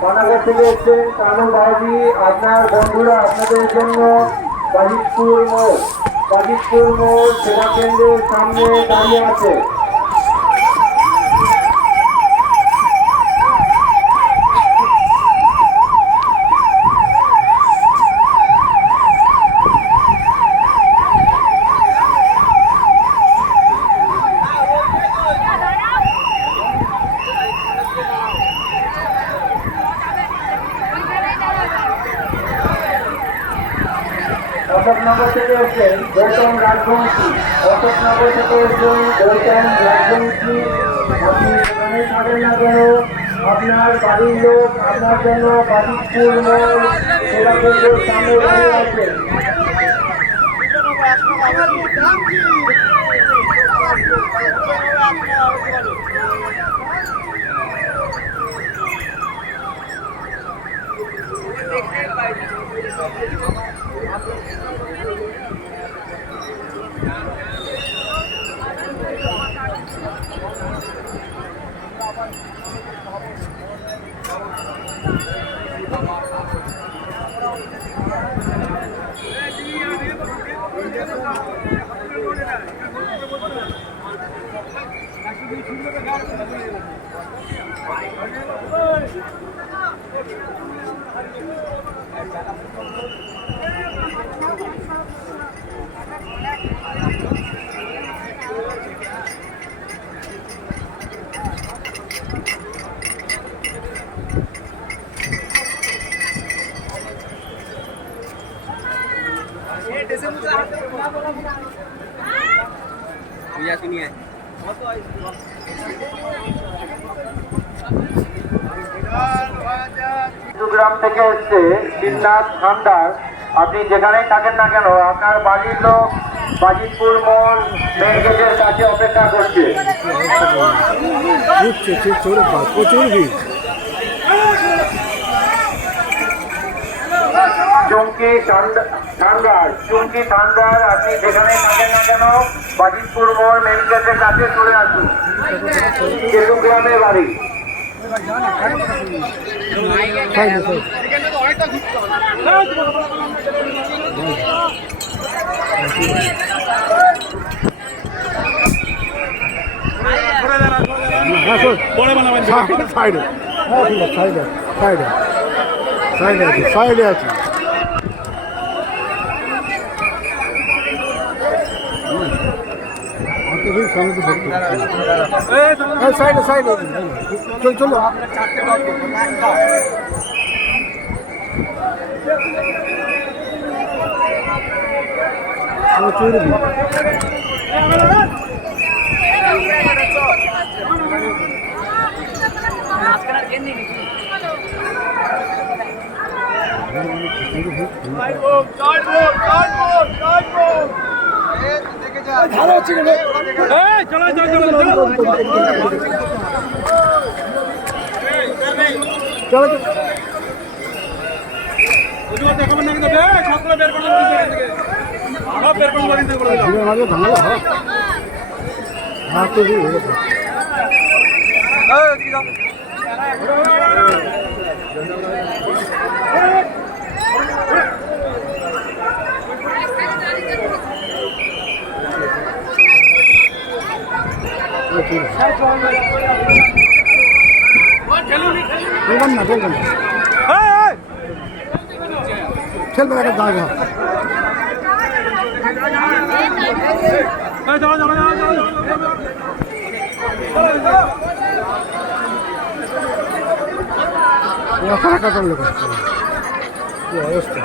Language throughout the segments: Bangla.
পানাগড় থেকে এসছেন কানু বাউরি। আপনার বন্ধুরা আপনাদের জন্য বাজিতপুর মোড় সেবা কেন্দ্রের সামনে দাঁড়িয়ে আছে। অশোকনগর থেকে এসছেন গৌতম রাজবংশী। আপনি যেখানে থাকেন না কেন, আপনার বাড়ির লোক আপনার জন্য বাজিতপুর মোড় সেবা কেন্দ্রের সামনে দাঁড়িয়ে আছেন। গ্রাম থেকে এসছে শিবনাথ ভান্ডার। আপনি যেখানেই থাকেন না কেন, আপনার বাড়ির লোক বাজিতপুর মোড় মেন গেটের কাছে অপেক্ষা করছে। চুমকি ঠান্ডার আপনি যেখানেই থাকেন না কেন, বাজিতপুর মোড় মেন গেটের কাছে চলে আসুন। কেতু গ্রামে বাড়ি। সাইডে আছে। সাইডে সাইডে চলো চলে ভালো হচ্ছে চলো দেখাবেন না কিন্তু সবগুলো বের করে হাত তো খেলবে একটা দাঁড়া টাকা করলে অবস্থা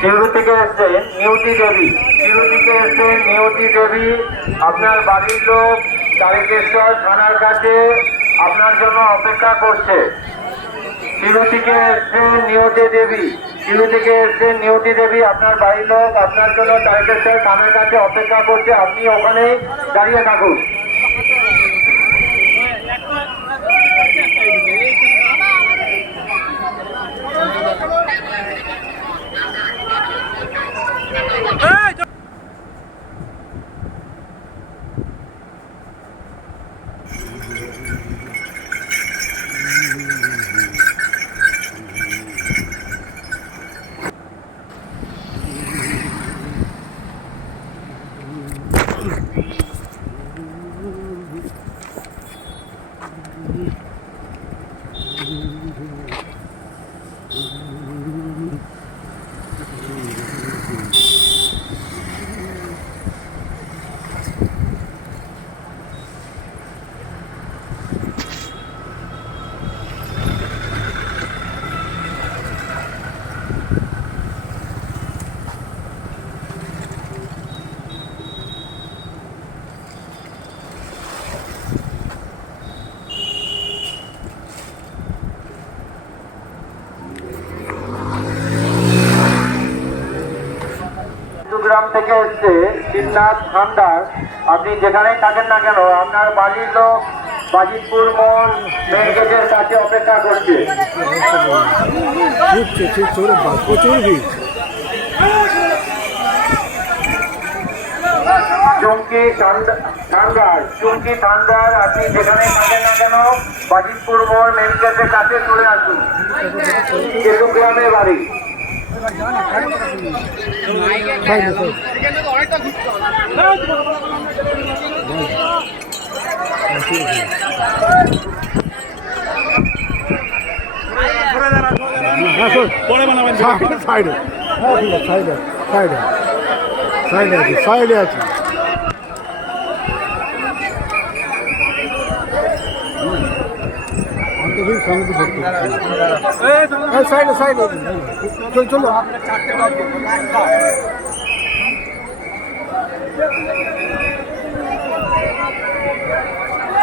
শিরু থেকে এসছেন নিয়তি দেবী। আপনার বাড়ির লোক তারকেশ্বর থানার কাছে আপনার জন্য অপেক্ষা করছে। শিরু থেকে এসছেন নিয়তি দেবী। শিলু থেকে এসছেন নিয়তি দেবী, আপনার বাড়ির লোক আপনার জন্য তারকেশ্বর থানার কাছে অপেক্ষা করছে, আপনি ওখানেই দাঁড়িয়ে থাকুন। গ্রাম থেকে এসছে শিবনাথ হান্ডার, আপনি যেখানেই থাকেন না কেন আপনার বাড়ির লোক বাজিতপুর মোড় মেন গেটের কাছে অপেক্ষা করছে। প্রচুর ভিড়। চুমকি ঠান্ডার আপনি যেখানেই থাকেন না কেন বাজিতপুর মোড় মেন গেটের কাছে চলে আসুন। কেতু গ্রামে বাড়ি। সাইডে সাইডে সাইডে আছে সাইডে আছে। সাইডে সাইডে চল চলো।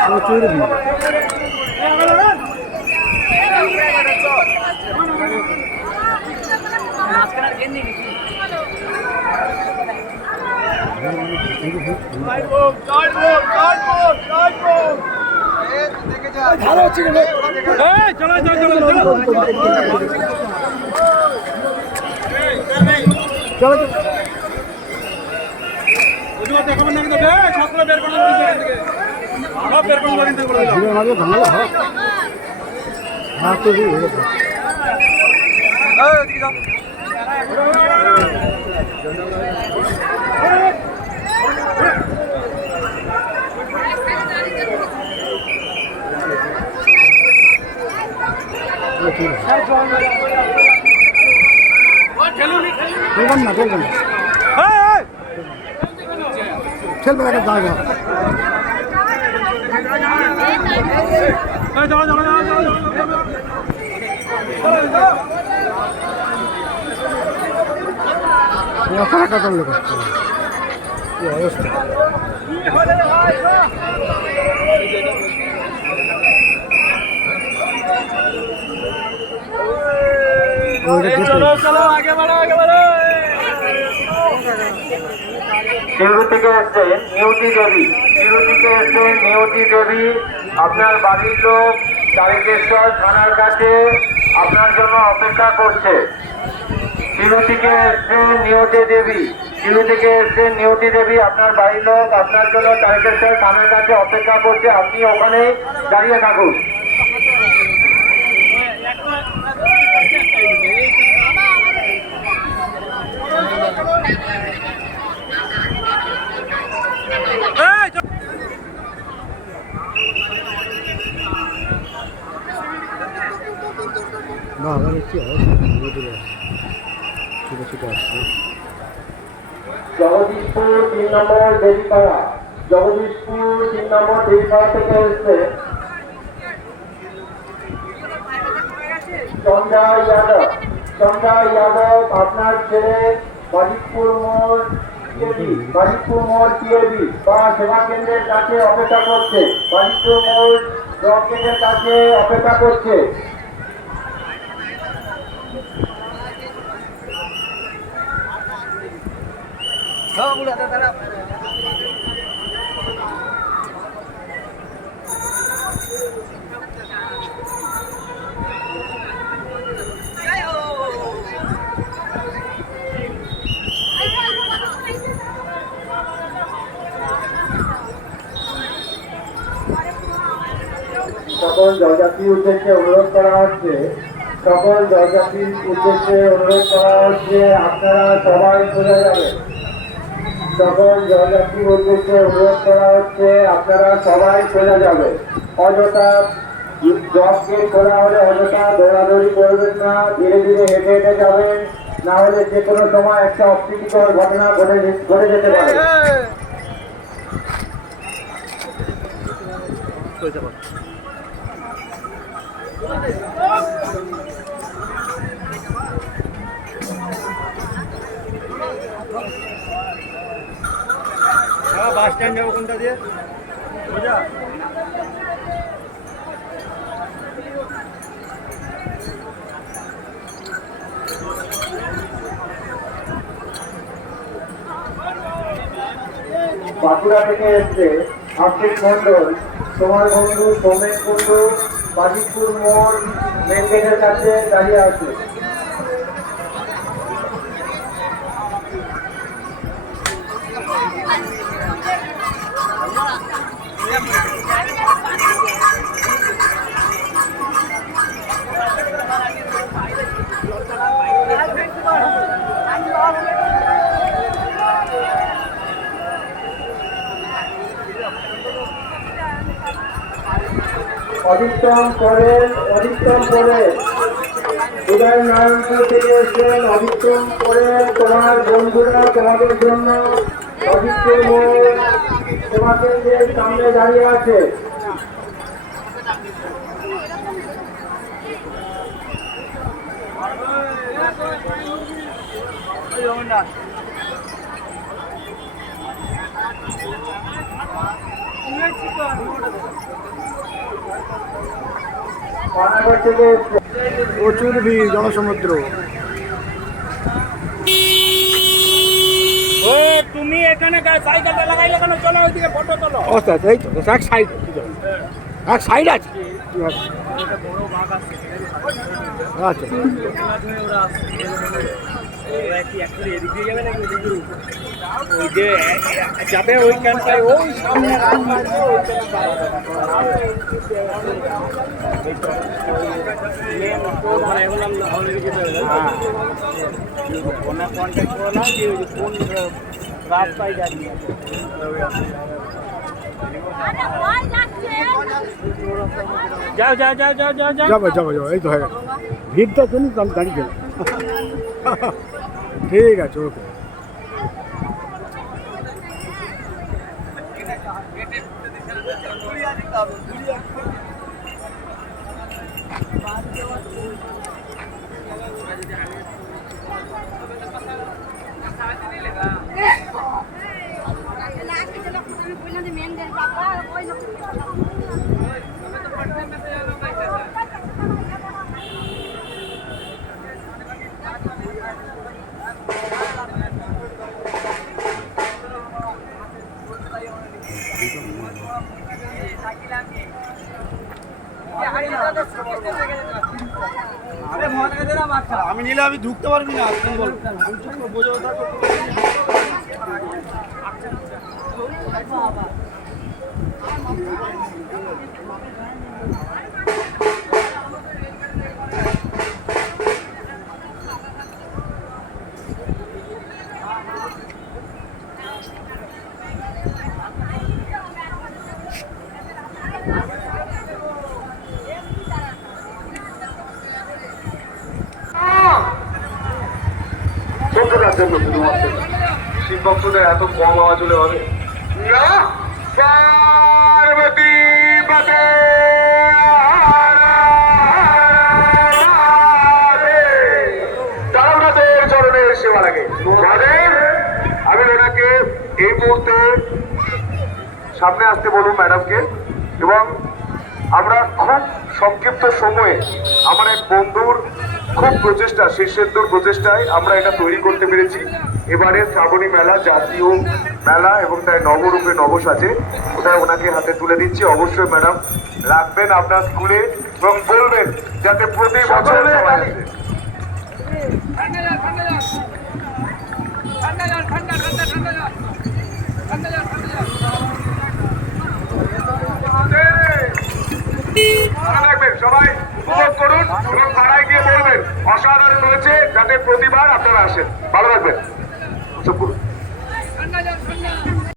প্রচুর ভিড়। ভালো হচ্ছে চলো খেলবেন না খেলবেন না খেলবেন একটা জায়গা। মাথা করলে কি অবস্থা। শিলু থেকে এসছেন নিয়তি দেবী, শিলু থেকে এসছেন নিয়তি দেবী, আপনার বাড়ির লোক তারকেশ্বর থানার কাছে আপনার জন্য অপেক্ষা করছে। শিলু থেকে এসছেন নিয়তি দেবী, শিলু থেকে এসছেন নিয়তি দেবী, আপনার বাড়ির লোক আপনার জন্য তারকেশ্বর থানার কাছে অপেক্ষা করছে, আপনি ওখানেই দাঁড়িয়ে থাকুন। না আমার কি অবস্থা ছোটো ছোটো আসছে। জগদীশপুর 3 নম্বর দেবীপাড়া, জগদীশপুর 3 নম্বর দেবীপাড়া থেকে এসছে চন্দা যাদব, চন্দা যাদব আপনার ছেলে বাজিতপুর মোড় টিএবি বা সেবা কেন্দ্রের কাছে অপেক্ষা করছে, বাজিতপুর মোড় ব্লক গেটের কাছে অপেক্ষা করছে। সকল জয়যাত্রীর উদ্দেশ্যে অনুরোধ করা হচ্ছে, সকল জয়যাত্রীর উদ্দেশ্যে অনুরোধ করা হচ্ছে আপনারা সবাই চলে যাবেন। সকল জয়যাত্রীর উদ্দেশ্যে অনুরোধ করা হচ্ছে আপনারা সবাই চলে যাবেন। অযথা জব গেট খোলা হলে অযথা দৌড়াদৌড়ি করবেন না, ধীরে ধীরে হেঁটে হেঁটে যাবেন, না হলে যে কোনো সময় একটা অপ্রীতিকর ঘটনা ঘটে যেতে পারে। বাস স্ট্যান্ড যাবো কোনটা দিয়ে বুঝা বাঁকুড়া থেকে এসছে আশিস মন্ডল, তোমার বন্ধু সোমেন কুণ্ডু বাজিতপুর মোড় মেন গেটের কাছে দাঁড়িয়ে আছে। অধিকতম করে উদয় নারায়ণপুর থেকে এসেছেন। অধিকতম করে তোমার বন্ধুরা তোমাদের জন্য অধিকতম তোমাকে যে সামনে দাঁড়িয়ে আছে। পানাগড় থেকে এসছে। প্রচুর ভিড়, জনসমুদ্র। ও তুমি এখানে সাইকেলটা লাগাইলে কেন? চলো ওইদিকে ফটো তোলো। এই তো এক সাইড, এক সাইড আছে। বড় বাঘ আছে। আচ্ছা ওরা আসছে। ওরা কি একটু এদিক দিয়ে যাবে নাকি ওদিক দিয়ে? ওই যে যাবে ওইখানটায় ওই সামনে কন্ট্যাক্ট করলাম যে কোন রাস্তায় দাঁড়িয়ে যাও যাও যাও যাও যাও যাও যাবো যাবো যাবো, এই তো হয়ে গেছে। ভিড়টা শুনি তো আমি দাঁড়িয়ে গেলাম। ঠিক আছে, ওকে। আমি নিলে আমি ঢুকতে পারবি না। শিবভক্তদের এত কম আওয়াজ হলে হবে না। পার্বতী পতে তারকনাথের চরণে সেবা লাগে। আমি ওনাকে এই মুহূর্তে সামনে আসতে বলুন ম্যাডামকে, এবং আমরা খুব সংক্ষিপ্ত সময়ে আমার এক বন্ধুর খুব প্রচেষ্টা, শীর্ষেন্দুর প্রচেষ্টায় আমরা এটা তৈরি করতে পেরেছি। এবারে শ্রাবণী মেলা জাতীয় মেলা এবং তাই নবরূপে নবসাজে, ওটা ওনাকে হাতে তুলে দিচ্ছি। অবশ্যই ম্যাডাম রাখবেন আপনার স্কুলে এবং বলবেন যাতে প্রতি বছর সবাই আসে। মনে রাখবেন, সবাই উপভোগ করুন এবং পাড়ায় গিয়ে বলবেন অসাধারণ হয়েছে, যাতে প্রতিবার আপনারা আসেন। ভালো রাখবেন। সব করুন।